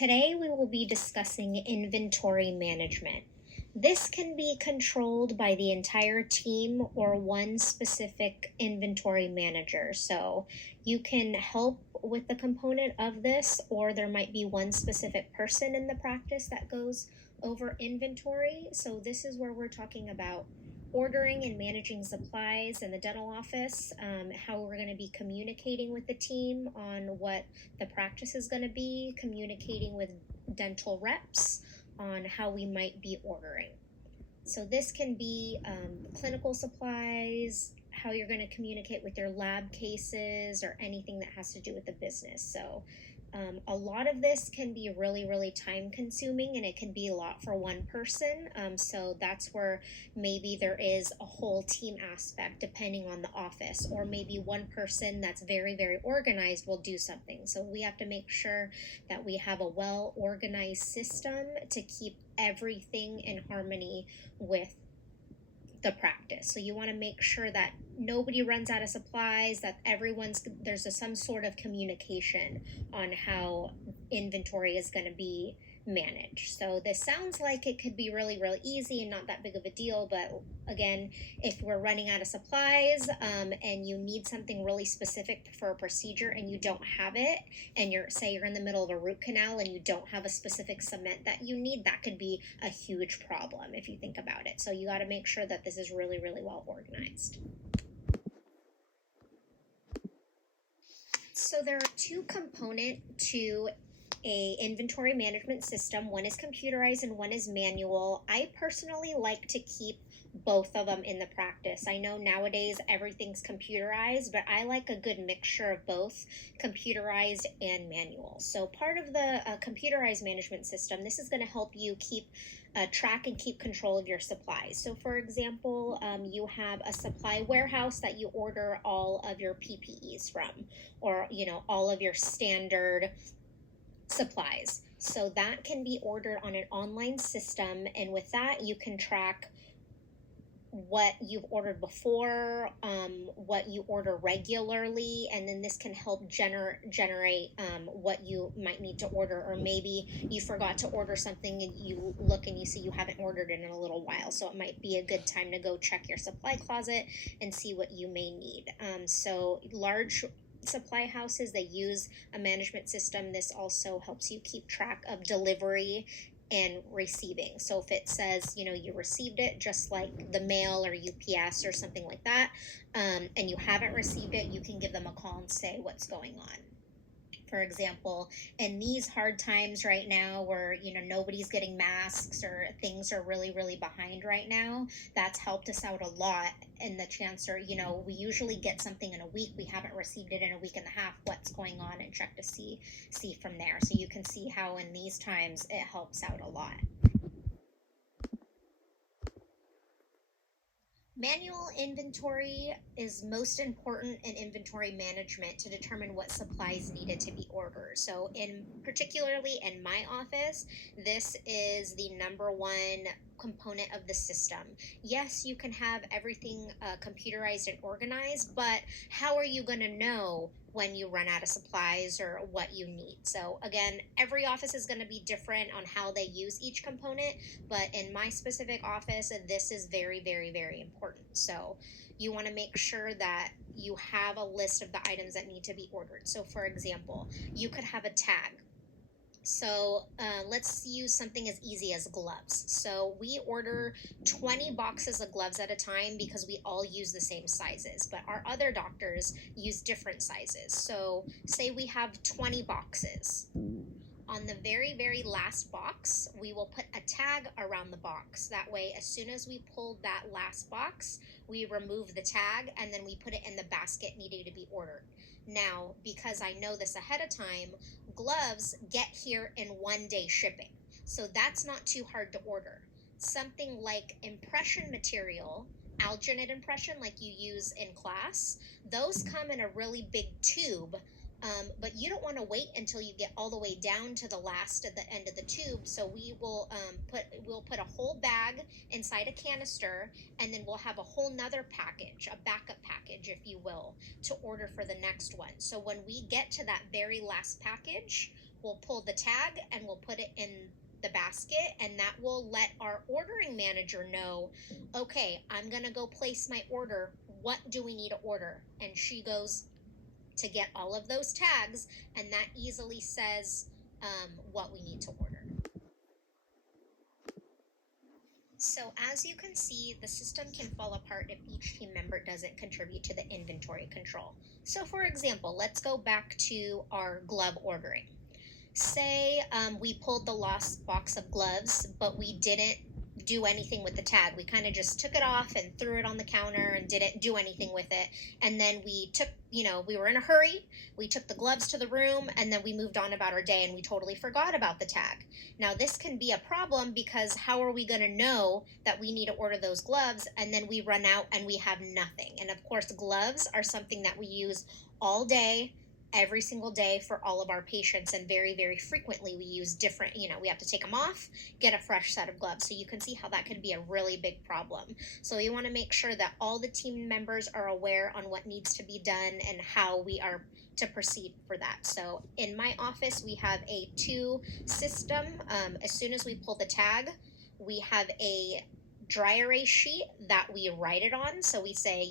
Today we will be discussing inventory management. This can be controlled by the entire team or one specific inventory manager. So you can help with the component of this, or there might be one specific person in the practice that goes over inventory. So this is where we're talking about ordering and managing supplies in the dental office, how we're going to be communicating with the team on what the practice is going to be, communicating with dental reps on how we might be ordering. So this can be clinical supplies, how you're going to communicate with your lab cases, or anything that has to do with the business. So a lot of this can be really, really time consuming, and it can be a lot for one person. So that's where maybe there is a whole team aspect depending on the office, or maybe one person that's very, very organized will do something. So we have to make sure that we have a well organized system to keep everything in harmony with the practice. So you want to make sure that nobody runs out of supplies, that there's some sort of communication on how inventory is going to be managed. So this sounds like it could be really, really easy and not that big of a deal, but again, if we're running out of supplies and you need something really specific for a procedure and you don't have it, and you're in the middle of a root canal and you don't have a specific cement that you need, that could be a huge problem if you think about it. So you got to make sure that this is really, really well organized. So there are two components to a inventory management system. One is computerized and one is manual. I personally like to keep both of them in the practice. I know nowadays everything's computerized, but I like a good mixture of both computerized and manual. So part of the computerized management system, this is going to help you keep track and keep control of your supplies. So for example, you have a supply warehouse that you order all of your PPEs from, or all of your standard supplies. So that can be ordered on an online system, and with that you can track what you've ordered before, what you order regularly, and then this can help generate what you might need to order, or maybe you forgot to order something and you look and you see you haven't ordered it in a little while, so it might be a good time to go check your supply closet and see what you may need. So large supply houses, they use a management system. This also helps you keep track of delivery and receiving. So if it says, you received it, just like the mail or UPS or something like that, and you haven't received it, you can give them a call and say what's going on. For example, in these hard times right now where, nobody's getting masks or things are really, really behind right now, that's helped us out a lot. And the chancellor, we usually get something in a week. We haven't received it in a week and a half. What's going on, and check to see from there. So you can see how in these times it helps out a lot. Manual inventory is most important in inventory management to determine what supplies needed to be ordered. So particularly in my office, this is the number one component of the system. Yes, you can have everything computerized and organized, but how are you going to know when you run out of supplies or what you need? So again, every office is going to be different on how they use each component, but in my specific office, this is very, very, very important. So you want to make sure that you have a list of the items that need to be ordered. So for example, you could have a tag. So let's use something as easy as gloves. So we order 20 boxes of gloves at a time because we all use the same sizes, but our other doctors use different sizes. So say we have 20 boxes. On the very, very last box, we will put a tag around the box. That way, as soon as we pull that last box, we remove the tag and then we put it in the basket needing to be ordered. Now, because I know this ahead of time, gloves get here in 1-day shipping. So that's not too hard to order. Something like impression material, alginate impression like you use in class, those come in a really big tube. But you don't want to wait until you get all the way down to the end of the tube. So we will put a whole bag inside a canister, and then we'll have a whole nother package, a backup package, if you will, to order for the next one. So when we get to that very last package, we'll pull the tag and we'll put it in the basket, and that will let our ordering manager know, okay, I'm going to go place my order. What do we need to order? And she goes to get all of those tags, and that easily says what we need to order. So as you can see, the system can fall apart if each team member doesn't contribute to the inventory control. So for example, let's go back to our glove ordering. Say we pulled the lost box of gloves, but we didn't do anything with the tag. We kind of just took it off and threw it on the counter and didn't do anything with it. And then we took, we were in a hurry. We took the gloves to the room and then we moved on about our day and we totally forgot about the tag. Now this can be a problem because how are we going to know that we need to order those gloves and then we run out and we have nothing? And of course, gloves are something that we use all day, every single day for all of our patients, and very, very frequently we use different, we have to take them off, get a fresh set of gloves. So you can see how that could be a really big problem. So you want to make sure that all the team members are aware on what needs to be done and how we are to proceed for that. So in my office, we have a 2 system. As soon as we pull the tag, we have a dry erase sheet that we write it on. So we say,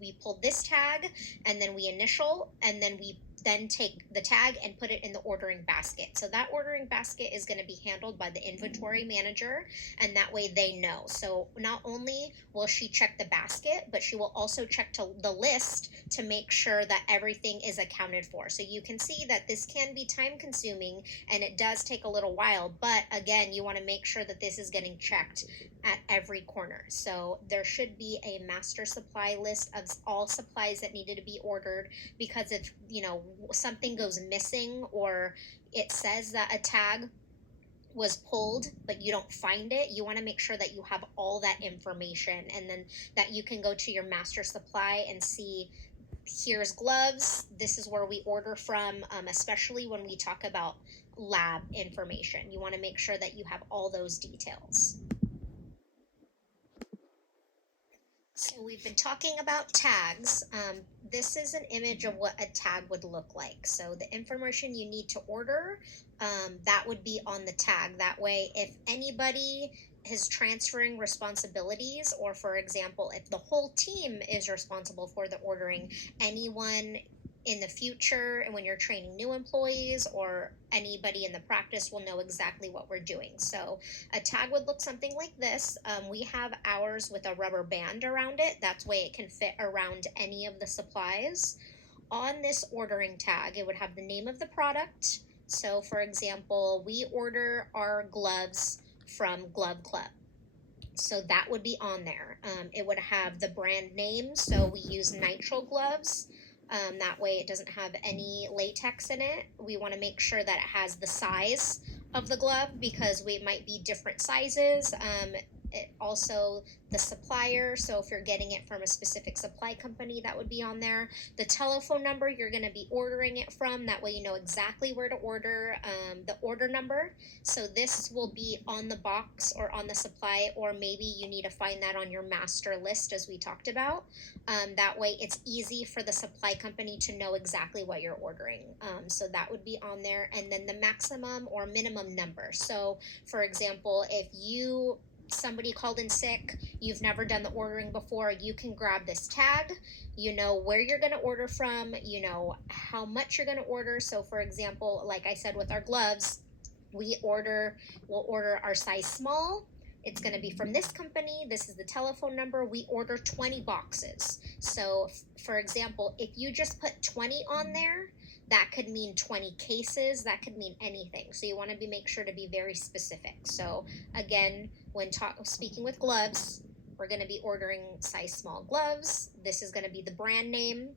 we pulled this tag, and then we initial, and then we then take the tag and put it in the ordering basket. So that ordering basket is going to be handled by the inventory manager, and that way they know. So not only will she check the basket, but she will also check the list to make sure that everything is accounted for. So you can see that this can be time consuming and it does take a little while, but again, you want to make sure that this is getting checked at every corner. So there should be a master supply list of all supplies that needed to be ordered, because if something goes missing or it says that a tag was pulled but you don't find it, you want to make sure that you have all that information, and then that you can go to your master supply and see, here's gloves, this is where we order from, especially when we talk about lab information. You want to make sure that you have all those details. So we've been talking about tags. This is an image of what a tag would look like. So the information you need to order, that would be on the tag. That way, if anybody is transferring responsibilities, or for example, if the whole team is responsible for the ordering, anyone in the future, and when you're training new employees or anybody in the practice will know exactly what we're doing. So a tag would look something like this. We have ours with a rubber band around it. That's way it can fit around any of the supplies. On this ordering tag, it would have the name of the product. So for example, we order our gloves from Glove Club. So that would be on there. It would have the brand name. So we use Nitrile gloves. That way it doesn't have any latex in it. We want to make sure that it has the size of the glove, because we might be different sizes. Also the supplier, so if you're getting it from a specific supply company, that would be on there. The telephone number you're going to be ordering it from, that way you know exactly where to order. The order number, so this will be on the box or on the supply, or maybe you need to find that on your master list as we talked about. That way it's easy for the supply company to know exactly what you're ordering. So that would be on there. And then the maximum or minimum number. So for example, if somebody called in sick, you've never done the ordering before, you can grab this tag, you know where you're going to order from, you know how much you're going to order. So for example, like I said with our gloves, we'll order our size small. It's going to be from this company. This is the telephone number. We order 20 boxes. So for example, if you just put 20 on there, that could mean 20 cases. That could mean anything. So you want to make sure to be very specific. So again, when speaking with gloves, we're going to be ordering size small gloves. This is going to be the brand name.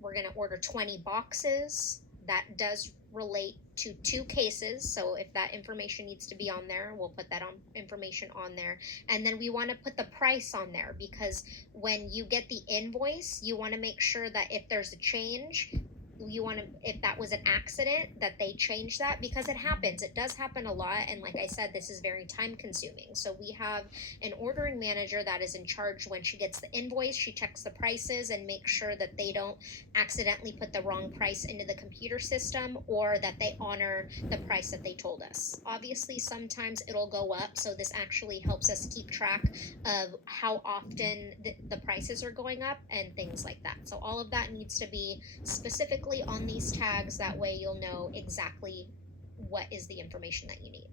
We're going to order 20 boxes. That does relate to 2 cases. So if that information needs to be on there, we'll put that information on there. And then we want to put the price on there, because when you get the invoice, you want to make sure that if there's a change, you want to, if that was an accident, that they change that, because it happens. It does happen a lot. And like I said, this is very time consuming. So we have an ordering manager that is in charge. When she gets the invoice, she checks the prices and makes sure that they don't accidentally put the wrong price into the computer system, or that they honor the price that they told us. Obviously, sometimes it'll go up. So this actually helps us keep track of how often the prices are going up and things like that. So all of that needs to be specifically on these tags. That way you'll know exactly what is the information that you need.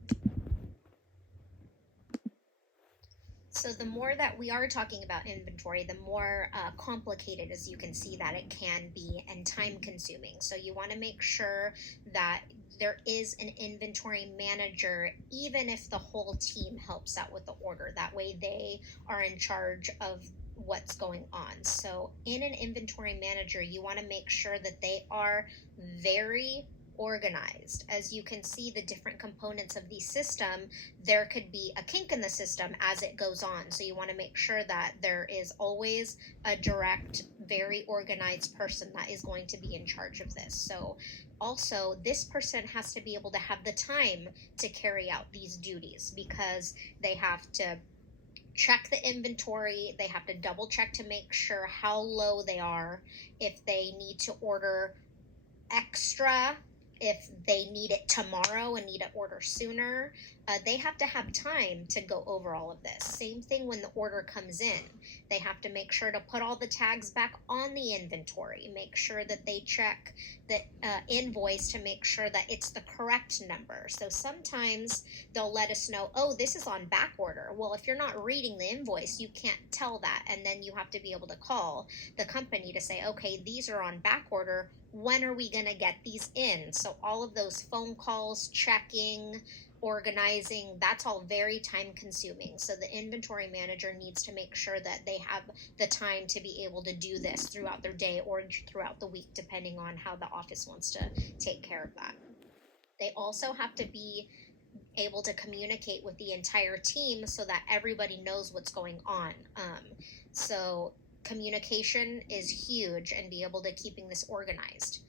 So the more that we are talking about inventory, the more complicated, as you can see, that it can be, and time consuming. So you want to make sure that there is an inventory manager, even if the whole team helps out with the order. That way they are in charge of what's going on. So in an inventory manager, you want to make sure that they are very organized. As you can see, the different components of the system, there could be a kink in the system as it goes on. So you want to make sure that there is always a direct, very organized person that is going to be in charge of this. So also, this person has to be able to have the time to carry out these duties, because they have to check the inventory, they have to double check to make sure how low they are, if they need to order extra, if they need it tomorrow and need to order sooner. They have to have time to go over all of this. Same thing when the order comes in. They have to make sure to put all the tags back on the inventory, make sure that they check the invoice to make sure that it's the correct number. So sometimes they'll let us know, oh, this is on back order. Well, if you're not reading the invoice, you can't tell that. And then you have to be able to call the company to say, okay, these are on back order. When are we going to get these in? So all of those phone calls, checking, organizing, that's all very time consuming. So the inventory manager needs to make sure that they have the time to be able to do this throughout their day or throughout the week, depending on how the office wants to take care of that. They also have to be able to communicate with the entire team so that everybody knows what's going on. So communication is huge, and be able to keeping this organized.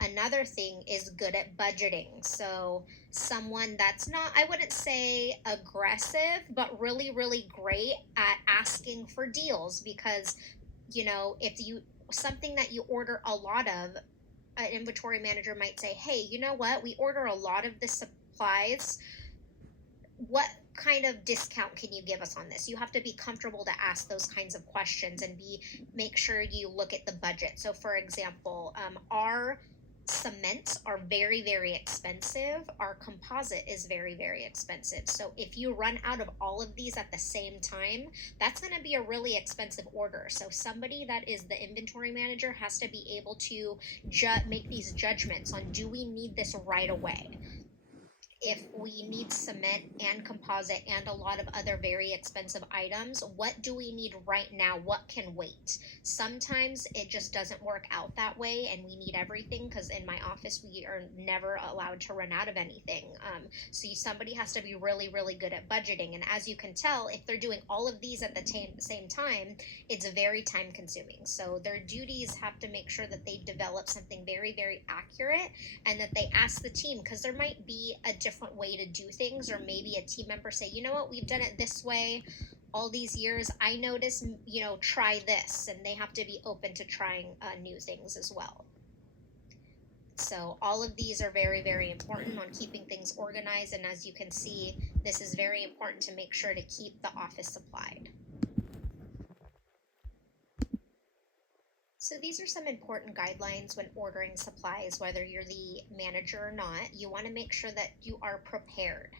Another thing is good at budgeting. So someone that's not, I wouldn't say aggressive, but really, really great at asking for deals, because, you know, if you, something that you order a lot of, an inventory manager might say, hey, you know what, we order a lot of this supplies. What kind of discount can you give us on this? You have to be comfortable to ask those kinds of questions, and make sure you look at the budget. So for example, our cements are very, very expensive. Our composite is very, very expensive. So if you run out of all of these at the same time, that's going to be a really expensive order. So somebody that is the inventory manager has to be able to make these judgments on, do we need this right away? If we need cement and composite and a lot of other very expensive items, what do we need right now? What can wait? Sometimes it just doesn't work out that way, and we need everything, because in my office we are never allowed to run out of anything. So somebody has to be really, really good at budgeting. And as you can tell, if they're doing all of these at the same time, it's very time consuming. So their duties have to make sure that they develop something very, very accurate, and that they ask the team, because there might be a different way to do things, or maybe a team member say, you know what, we've done it this way all these years, I notice, you know, try this. And they have to be open to trying new things as well. So all of these are very, very important on keeping things organized. And as you can see, this is very important to make sure to keep the office supplied. So these are some important guidelines when ordering supplies, whether you're the manager or not. You want to make sure that you are prepared.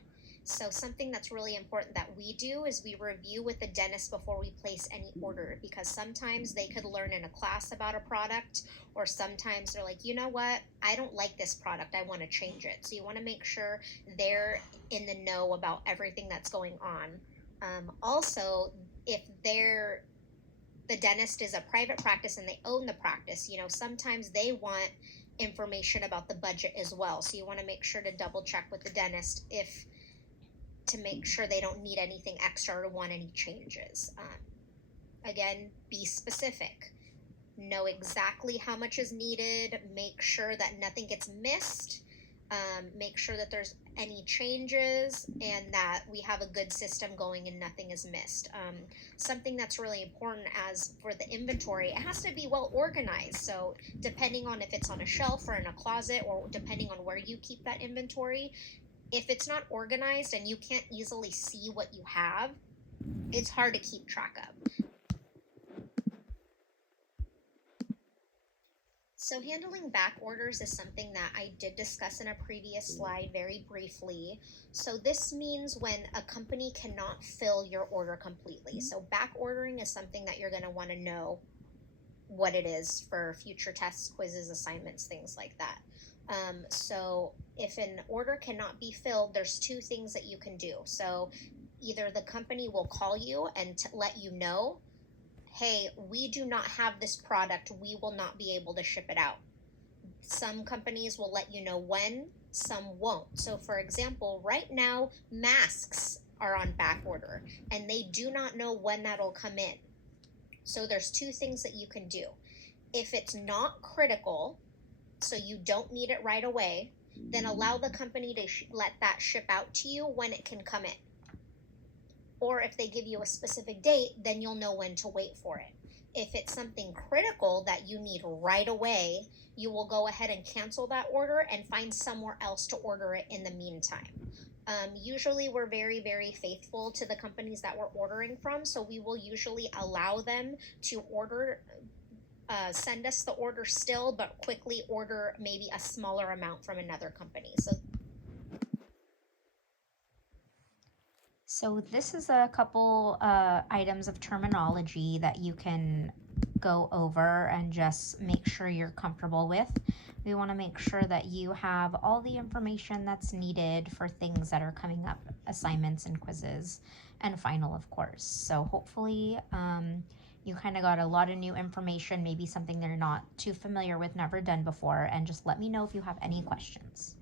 So something that's really important that we do is we review with the dentist before we place any order, because sometimes they could learn in a class about a product, or sometimes they're like, you know what, I don't like this product, I want to change it. So you want to make sure they're in the know about everything that's going on. Also, if the dentist is a private practice and they own the practice, you know, sometimes they want information about the budget as well. So you want to make sure to double check with the dentist to make sure they don't need anything extra or want any changes. Again, be specific. know exactly how much is needed, make sure that nothing gets missed, make sure that there's any changes and that we have a good system going and nothing is missed. Something that's really important as for the inventory, it has to be well organized. So depending on if it's on a shelf or in a closet, or depending on where you keep that inventory, if it's not organized and you can't easily see what you have, it's hard to keep track of. So handling back orders is something that I did discuss in a previous slide very briefly. So this means when a company cannot fill your order completely. So back ordering is something that you're going to want to know what it is for future tests, quizzes, assignments, things like that. So if an order cannot be filled, there's two things that you can do. So either the company will call you and let you know, hey, we do not have this product, we will not be able to ship it out. Some companies will let you know when, some won't. So for example, right now masks are on back order and they do not know when that'll come in. So there's two things that you can do. If it's not critical, so you don't need it right away, then allow the company to let that ship out to you when it can come in. Or if they give you a specific date, then you'll know when to wait for it. If it's something critical that you need right away, you will go ahead and cancel that order and find somewhere else to order it in the meantime. Usually we're very, very faithful to the companies that we're ordering from, so we will usually allow them to send us the order still, but quickly order maybe a smaller amount from another company. So this is a couple items of terminology that you can go over and just make sure you're comfortable with. We want to make sure that you have all the information that's needed for things that are coming up, assignments and quizzes, and final, of course. So hopefully you kind of got a lot of new information, maybe something they're not too familiar with, never done before, and just let me know if you have any questions.